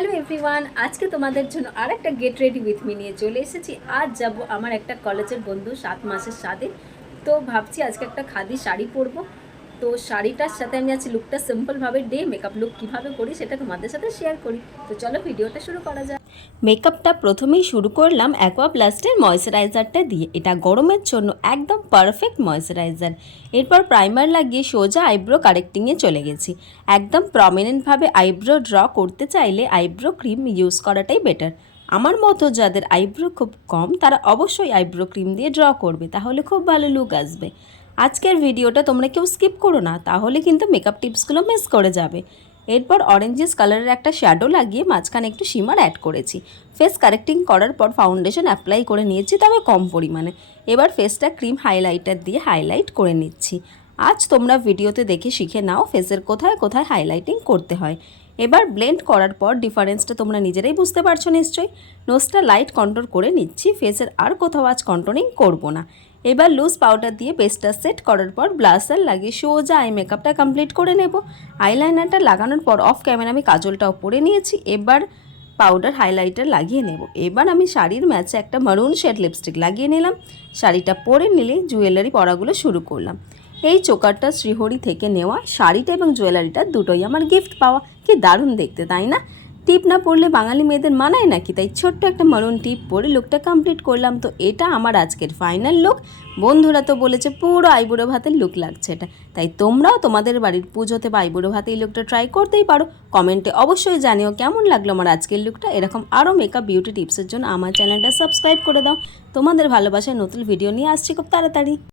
Hello everyone আজকে তোমাদের জন্য আর একটা গেট রেডি উইথ মি নিয়ে চলে এসেছি। আজ যাব আমার একটা কলেজের বন্ধু সাত মাসের সাথে তো ভাবছি আজকে একটা খাদি শাড়ি পরবো। তো শাড়িটার সাথে আমি আজকে লুকটা সিম্পলভাবে ডে মেকআপ লুক কীভাবে করি সেটা তোমাদের সাথে শেয়ার করি। তো চলো ভিডিওটা শুরু করা যাক। মেকআপটা প্রথমেই শুরু করলাম অ্যাকোয়া প্লাস্টের ময়শ্চারাইজারটা দিয়ে। এটা গরমের জন্য একদম পারফেক্ট ময়শ্চারাইজার এরপর প্রাইমার লাগিয়ে সোজা আইব্রো কারেক্টিংয়ে চলে গেছি। একদম প্রমিনেন্টভাবে আইব্রো ড্র করতে চাইলে আইব্রো ক্রিম ইউজ করাটাই বেটার আমার মতো যাদের আইব্রো খুব কম, তারা অবশ্যই আইব্রো ক্রিম দিয়ে ড্র করবে, তাহলে খুব ভালো লুক আসবে। আজকের ভিডিওটা তোমরা কেউ স্কিপ করো না, তাহলে কিন্তু মেকআপ টিপসগুলো মিস করে যাবে। এরপর অরেঞ্জিস কালারের একটা শ্যাডো লাগিয়ে মাঝখানে একটু শিমার অ্যাড করেছি। ফেস কারেক্টিং করার পর ফাউন্ডেশন অ্যাপ্লাই করে নিয়েছি, তবে কম পরিমাণে। এবার ফেসটা ক্রিম হাইলাইটার দিয়ে হাইলাইট করে নিচ্ছি। আজ তোমরা ভিডিওতে দেখে শিখে নাও ফেসের কোথায় কোথায় হাইলাইটিং করতে হয়। এবার ব্লেন্ড করার পর ডিফারেন্সটা তোমরা নিজেরাই বুঝতে পারছ নিশ্চয়ই। নোজটা লাইট কন্ট্রোল করে নিচ্ছি ফেসের আর কোথাও আজ কন্ট্রোলিং করব না। এবার লুজ পাউডার দিয়ে পেস্টটা সেট করার পর ব্লাসার লাগিয়ে সোজা আই মেকআপটা কমপ্লিট করে নেব। আইলাইনারটা লাগানোর পর অফ ক্যামেরা আমি কাজলটাও পরে নিয়েছি। এবার পাউডার হাইলাইটার লাগিয়ে নেব। এবার আমি শাড়ির ম্যাচে একটা মারুন শেড লিপস্টিক লাগিয়ে নিলাম। শাড়িটা পরে নিলে জুয়েলারি পরাগুলো শুরু করলাম। এই চোকারটা শ্রীহরি থেকে নেওয়া শাড়িটা এবং জুয়েলারিটা দুটোই আমার গিফট পাওয়া। কি দারুণ দেখতে, তাই না? টিপ না পড়লে বাঙালি মেয়েদের মানায় নাকি? তাই ছোট্ট একটা মারুন টিপ পরে লুকটা কমপ্লিট করলাম। তো এটা আমার আজকের ফাইনাল লুক বন্ধুরা তো বলেছে পুরো আইবুড়ো ভাতের লুক লাগছে এটা। তাই তোমরাও তোমাদের বাড়ির পুজোতে বা আইবুড়ো ভাতে এই লুকটা ট্রাই করতেই পারো। কমেন্টে অবশ্যই জানিও কেমন লাগল আমার আজকের লুকটা এরকম আরও মেকআপ বিউটি টিপসের জন্য আমার চ্যানেলটা সাবস্ক্রাইব করে দাও। তোমাদের ভালোবাসায় নতুন ভিডিও নিয়ে আসছি খুব তাড়াতাড়ি।